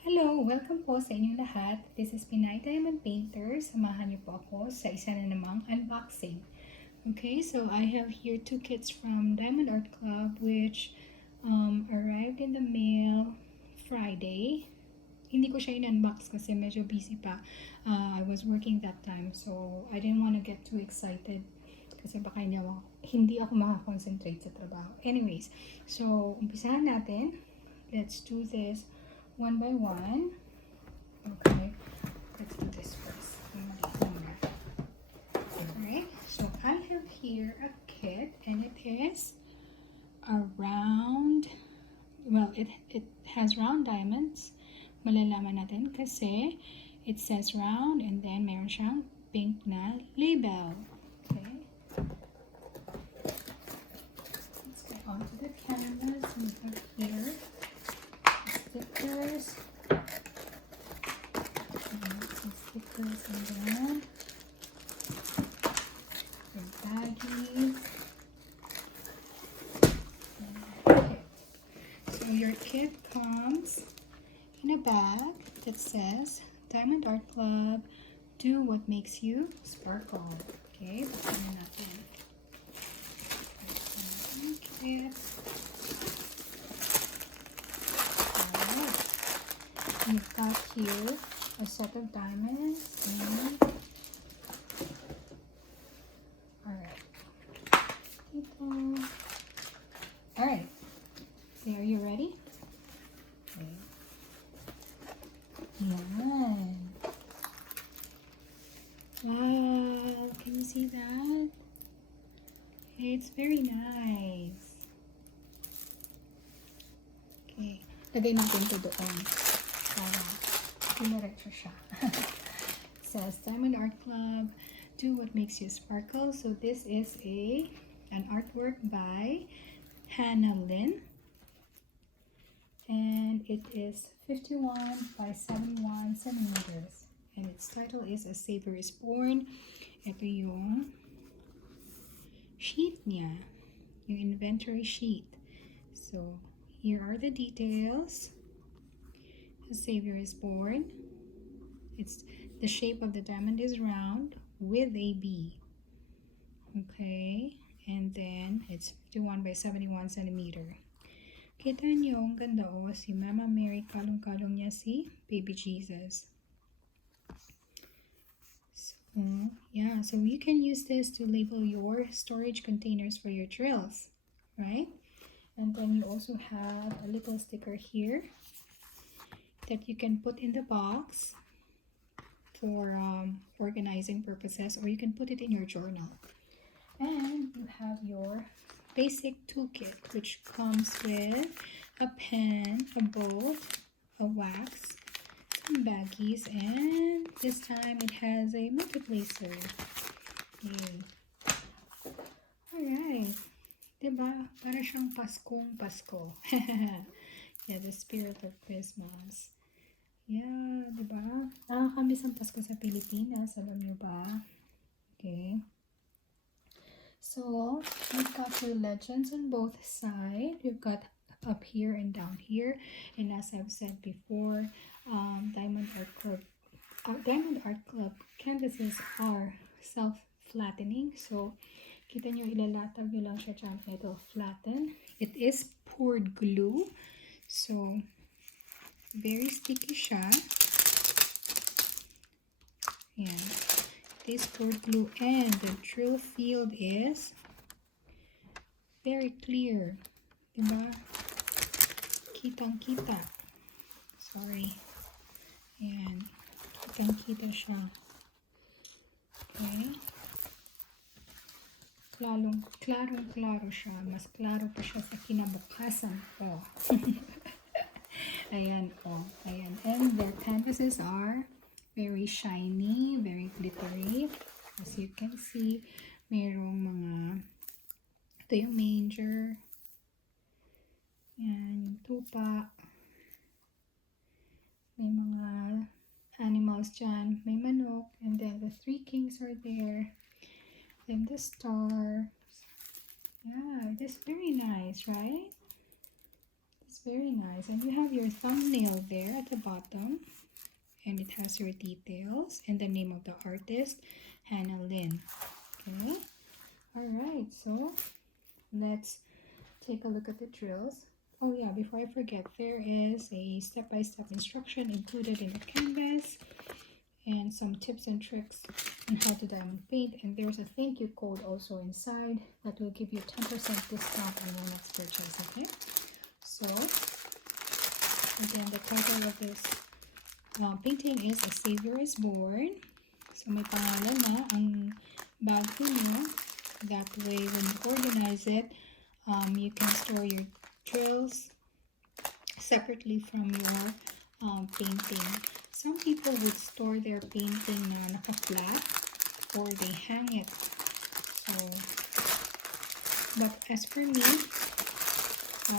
Hello! Welcome po sa inyong lahat. This is Pinay Diamond Painter. Samahan niyo po ako sa isa na namang unboxing. Okay, so I have here two kits from Diamond Art Club which arrived in the mail Friday. Hindi ko siya in-unbox kasi medyo busy pa. I was working that time, so I didn't want to get too excited kasi baka hindi ako makakonsentrate sa trabaho. Anyways, so umpisahan natin. Let's do this one by one. Okay, let's do this first. Alright, so I have here a kit and it is a round, well, it has round diamonds. Malalaman natin kasi it says round and then meron siyang pink na label. Okay, let's get on to the canvas. We have here stickers, some stickers and then your baggies. Okay, so your kit comes in a bag that says Diamond Art Club, do what makes you sparkle. Okay, buksan natin. Okay. You've got here a set of diamonds and alright, so are you ready? Okay. Yan. Wow, can you see that? It's very nice. Okay, lagay natin ito doon para dumiretso siya. It says Diamond Art Club, do what makes you sparkle. So this is an artwork by Hanna, Lynn, and it is 51 by 71 centimeters, and its title is A Savior is Born. Ito yung sheet niya, yung inventory sheet. So here are the details. A Savior is Born. It's the shape of the diamond is round with a B. Okay, and then it's 51 by 71 centimeter. Kita nyo, ang ganda si Mama Mary, kalong-kalong niya si Baby Jesus. So, yeah, so you can use this to label your storage containers for your drills, right? And then you also have a little sticker here that you can put in the box for organizing purposes, or you can put it in your journal. And you have your basic toolkit, which comes with a pen, a bolt, a wax, some baggies, and this time it has a multiplacer. Yay. Alright. Diba? Para siyang Paskong Pasko. Yeah, the spirit of Christmas. Yeah, diba? Nakakamiss ang Pasko sa Pilipinas. Alam niyo ba? Okay. So, you've got your legends on both sides. You've got up here and down here. And as I've said before, Diamond Art Club canvases are self-flattening. So, kita nyo, ilalatag nyo lang siya dyan. It'll flatten. It is poured glue. So, very sticky siya. Yan. This poured glue, and the drill field is very clear. Diba? Kitang-kita. Sorry. Ayan. Kitang-kita siya. Okay. Klarong-klaro siya. Mas klaro pa siya sa kinabukasan ko. Ayan, oh. Ayan. And the canvases are very shiny, very glittery. As you can see, mayroong mga, ito yung manger. Yan, yung tupa. May mga animals dyan. May manok. And then the three kings are there. Then the stars. Yeah, it is very nice, right? It's It's very nice. And you have your thumbnail there at the bottom. And it has your details and the name of the artist, Hanna, Lynn. Okay. Alright, so let's take a look at the drills. Oh yeah, before I forget, there is a step-by-step instruction included in the canvas and some tips and tricks on how to diamond paint. And there's a thank you code also inside that will give you 10% discount on your next purchase, okay? So, again, the title of this painting is A Savior is Born. So, may pangalan na ang bag niyo. That way, when you organize it, you can store your drills separately from your painting. Some people would store their painting na naka-flat or they hang it. So, but as for me, I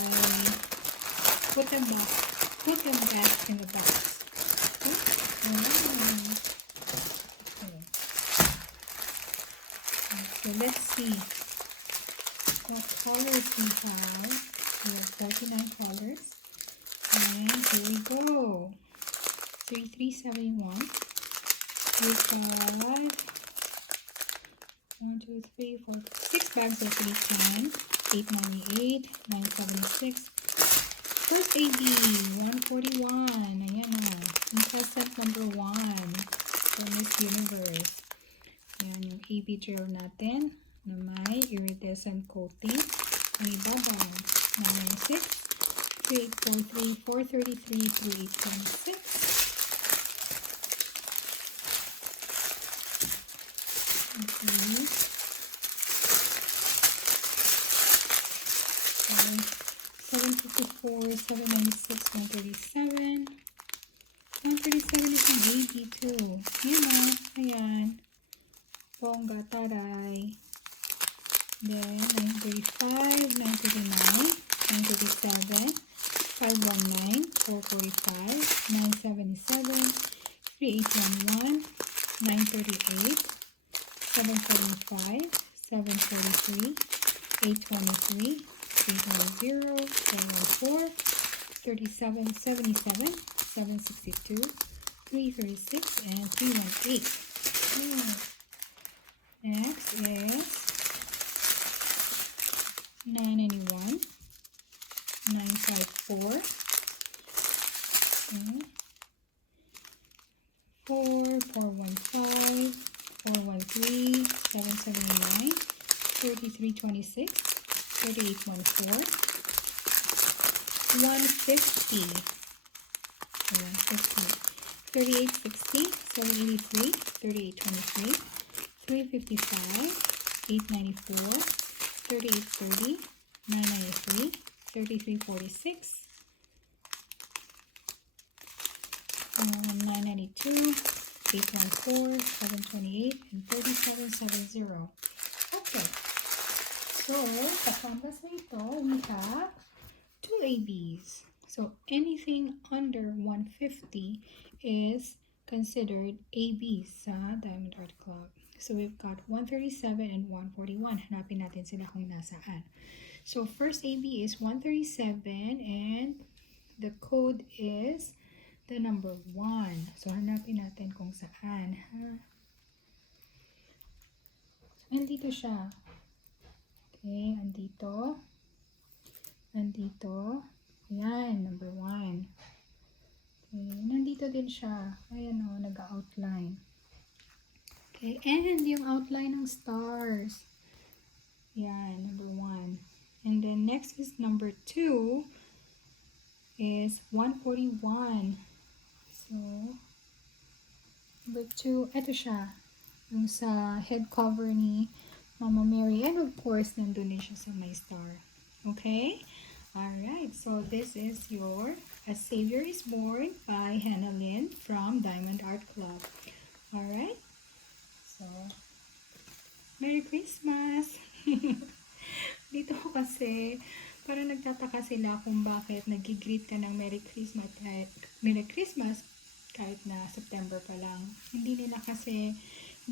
put them back in the box. Okay. So let's see what colors we have. We have 49 colors. And here we go. 3371. We've got 1, 2, 3, 4, 6 bags of 310, 898, 976. First AB, 141. Ayan o. Contestant number 1 for Miss Universe. Ayan yung AB drill natin na may iridescent coating. Ang ibabaw, 996, 3843, 433 through 826. Okay. 754, 796, 137. 137 is an AB too. Ayan o. Ayan. Bongga taray. Then, 935, 939, 937, 519, 445, 977, 3811, 938, 745, 743, 823, 310, 714, 3777, 762, 336, and 318. Next is 991, 954, 415, 413, 779, 3326, 3814, 150, 3860, 783, 3823, 355, 894, 3830, 993, 3346, 992, 814, 728, and 3770. Okay. So, sa canvas na ito, we have 2 ABs. So, anything under 150 is considered ABs sa Diamond Art Club. So, we've got 137 and 141. Hanapin natin sila kung nasaan. So, first AB is 137 and the code is the number 1. So, hanapin natin kung saan. Andito siya. Okay, andito. Andito. Ayan, number 1. Okay, nandito din siya. Ayan o, nag-outline. Okay, and yung outline ng stars. Yan, number 1. And then next is number 2 is 141. So, number 2, eto siya. Yung sa head cover ni Mama Mary. And of course, nandun din siya sa may star. Okay? Alright, so this is your A Savior is Born by Hanna Lynn from Diamond Art Club. Alright? So, Merry Christmas! Dito kasi, parang nagtataka sila kung bakit nag-greet ka ng Merry Christmas kahit na September pa lang. Hindi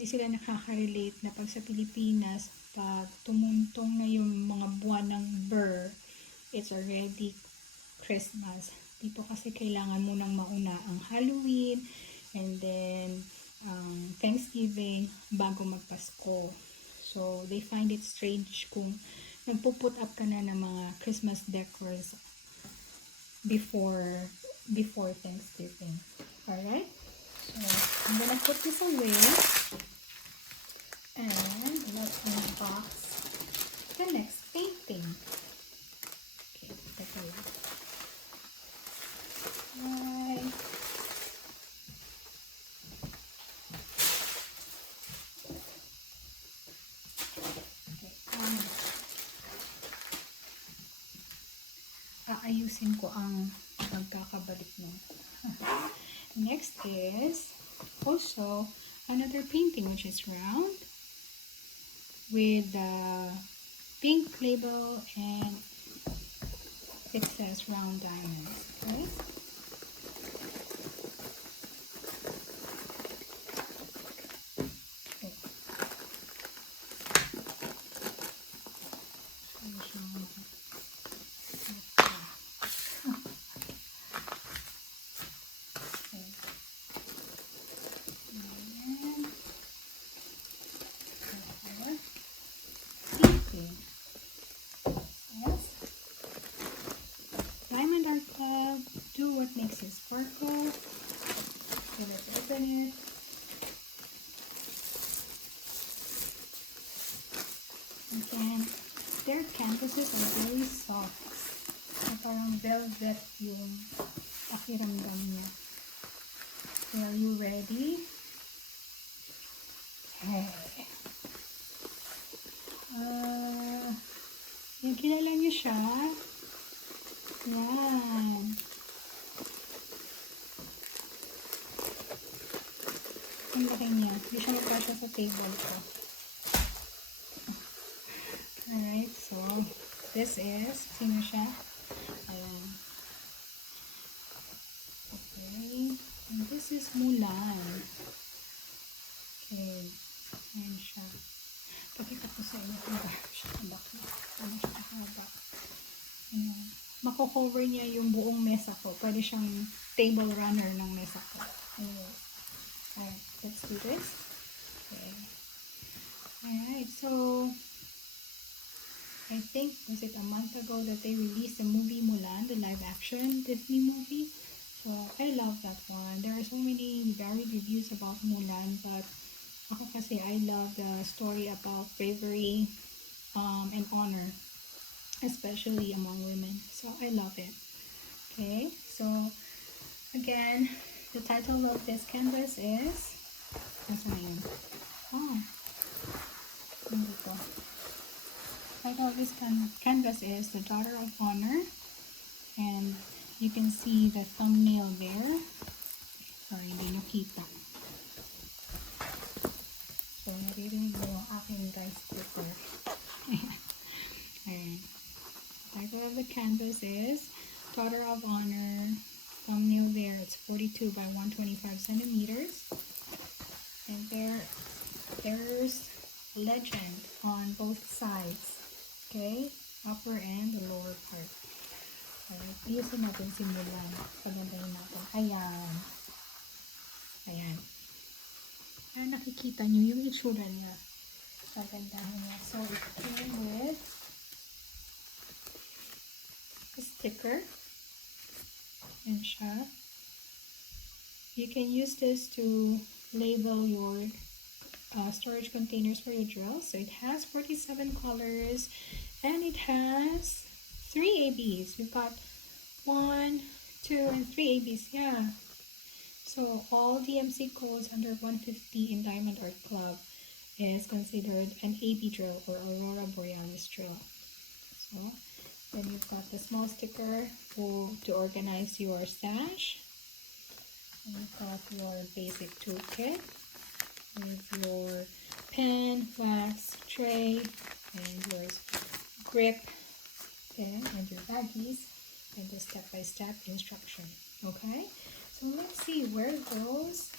sila nakaka-relate na pag sa Pilipinas, pag tumuntong na yung mga buwan ng Burr, it's already Christmas. Dito kasi kailangan munang mauna ang Halloween and then Thanksgiving bago magpasko. So, they find it strange kung nagpo-put up ka na ng mga Christmas decors before Thanksgiving. Alright? So, I'm gonna put this away and let's unbox the next painting. Okay, teka lang. Right. Aayusin ko ang pagkakabalik mo. Next is also another painting which is round with the pink label and it says round diamonds. Okay? Do what makes it sparkle. So let's open it. Again, their canvases are very soft. So parang velvet yung pakiramdam niya. So are you ready? Okay. Yung kilala niyo siya? Yan. Ang laki niya. Hindi siya magkasya sa table ko. Alright, so this is, sino siya? Ayan. Okay. And this is Mulan. Okay. Ayan siya. Pakita ko sa inyo kung bakit siya kabaki. Ano siya kahaba. Ayan. Mako-cover niya yung buong mesa ko. Pwede siyang table runner ng mesa ko. Anyway. Alright, let's do this. Okay. Alright, so I think, was it a month ago that they released the movie Mulan, the live action Disney movie? So I love that one. There are so many varied reviews about Mulan, but ako kasi I love the story about bravery and honor, especially among women. So I love it. Okay, so again, the title of this canvas is, what's the name? Oh, title of this canvas is The Daughter of Honor, and you can see the thumbnail there. Sorry, hindi nakita. So, naririnig mo ang aking rice cooker. Alright. Title of the canvas is Daughter of Honor. Thumbnail there, it's 42 by 125 centimeters. And there's legend on both sides. Okay? Upper and the lower part. Alright. Ayusin natin si Mulan. Pagandahin natin. Ayan. Ayan. Ayan, nakikita nyo yung itsura niya. Pagandahin niya. So, it came with sticker and siya. You can use this to label your storage containers for your drills. So it has 47 colors and it has 3 ABs. We've got 1, 2, and 3 ABs. Yeah. So all DMC codes under 150 in Diamond Art Club is considered an AB drill or Aurora Borealis drill. So then you've got the small sticker to organize your stash. And you've got your basic toolkit with your pen, wax, tray, and your grip, okay, and your baggies, and the step-by-step instruction. Okay, so let's see where those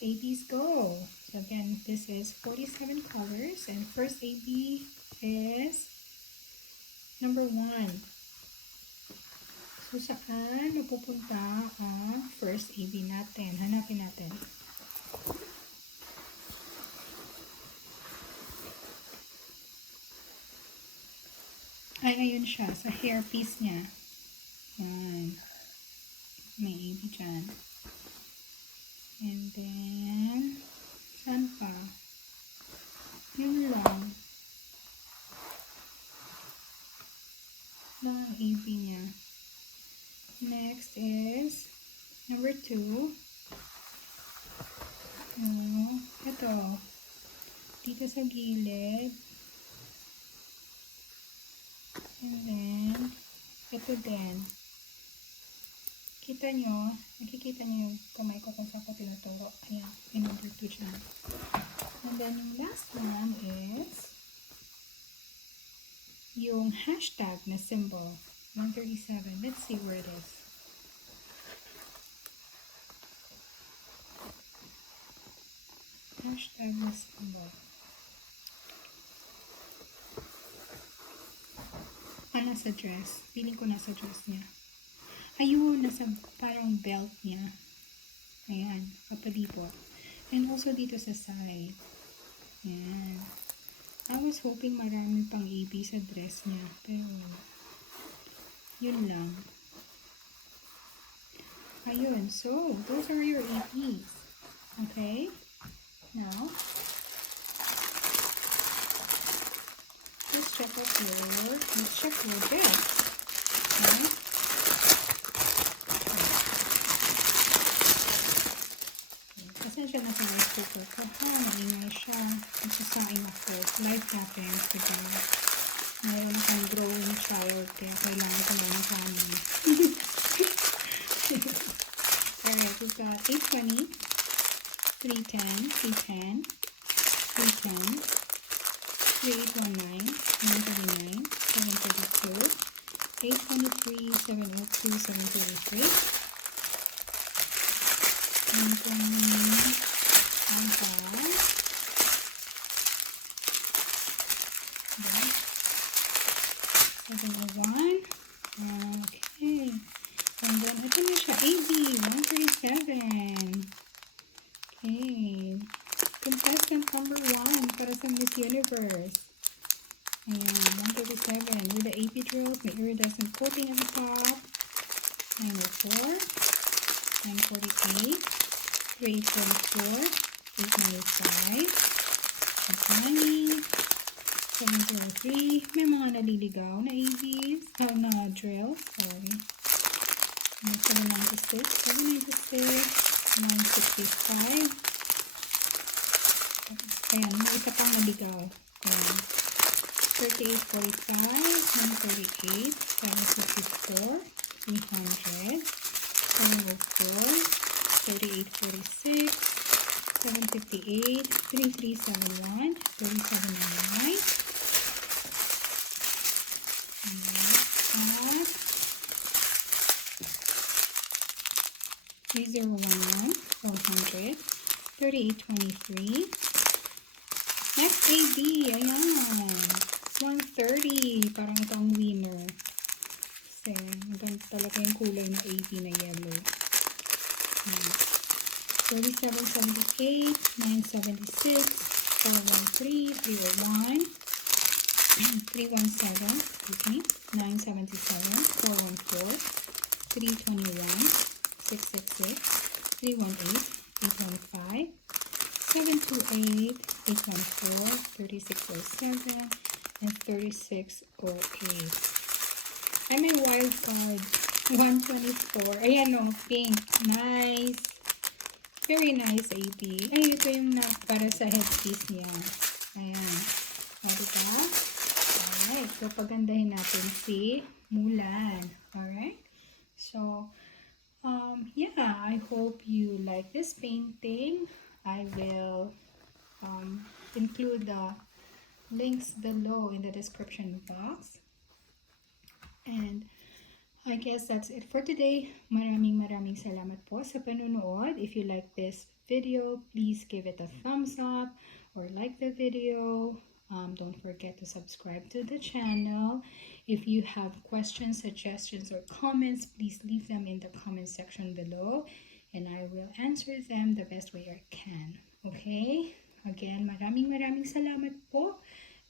ABs go. So again, this is 47 colors, and first AB is number 1. So, saan napupunta ang first AB natin? Hanapin natin. Ay, ayun siya. Sa hairpiece niya. Yan. May AB dyan. And then, saan pa? Yun lang. Lang ang AB niya. Next is number 2. Ito. Dito sa gilid. And then, ito din. Kita nyo, nakikita nyo yung kamay ko kung saan ko tinuturo. Ayan, yung number 2 dyan. And then, yung last one is yung hashtag na symbol. 137. Let's see where it is. Hashtag na symbol. Nasa dress. Feeling ko nasa dress niya. Ayun, nasa parang belt niya. Ayan, papalipot. And also dito sa side. Ayan. I was hoping marami pang AB sa dress niya. Pero, yun lang. Ayun. So, those are your APs. Okay? Now, let's check your dress. Okay? Pasensya na sa rice cooker ko. Maingay siya. Nagsasaing ako. Life happens. Diba? Mayroon akong growing child. Kaya kailangan ko na ng kanin. Alright, we've got 820, 310, 310, 310, 3819, 939, 732, 823, 702, 733, 120, 701. Okay. And then, ito na siya. AB, 137. Okay. Contestant number 1 para sa Miss Universe. Ayan, 137. With the AP drills, may iridescent coating at the top. 904, 948, 3844, 895, 820, 703. May mga naliligaw na ABs. Na drills. Sorry. 796, 796, 965. Ayan, may isa pang naligaw. Ayan. 3845, 938, 754, 300, 704, 3846, 758, 3371, 3799. At 3011, 400, 3823. Next AB, ayan. 130, parang ito ang winner. Kasi, maganda talaga yung kulay na AB na yellow. 3778, 976, 413, 301, 317, excuse me, 977, 414, 321, 666, 318, 815, 728, 814, 3607, and 3608. Ay, may wild card. 124. Ayan o, pink. Nice. Very nice, AP. Ay, ito yung para sa headpiece niya. Ayan. O, diba? Alright. So, pagandahin natin si Mulan. Alright? So, yeah, I hope you like this painting. I will include the links below in the description box. And I guess that's it for today. Maraming salamat po sa panonood. If you like this video, please give it a thumbs up or like the video. Don't forget to subscribe to the channel. If you have questions, suggestions, or comments, please leave them in the comment section below and I will answer them the best way I can. Okay? Again, maraming salamat po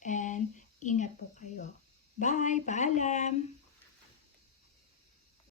and ingat po kayo. Bye! Paalam!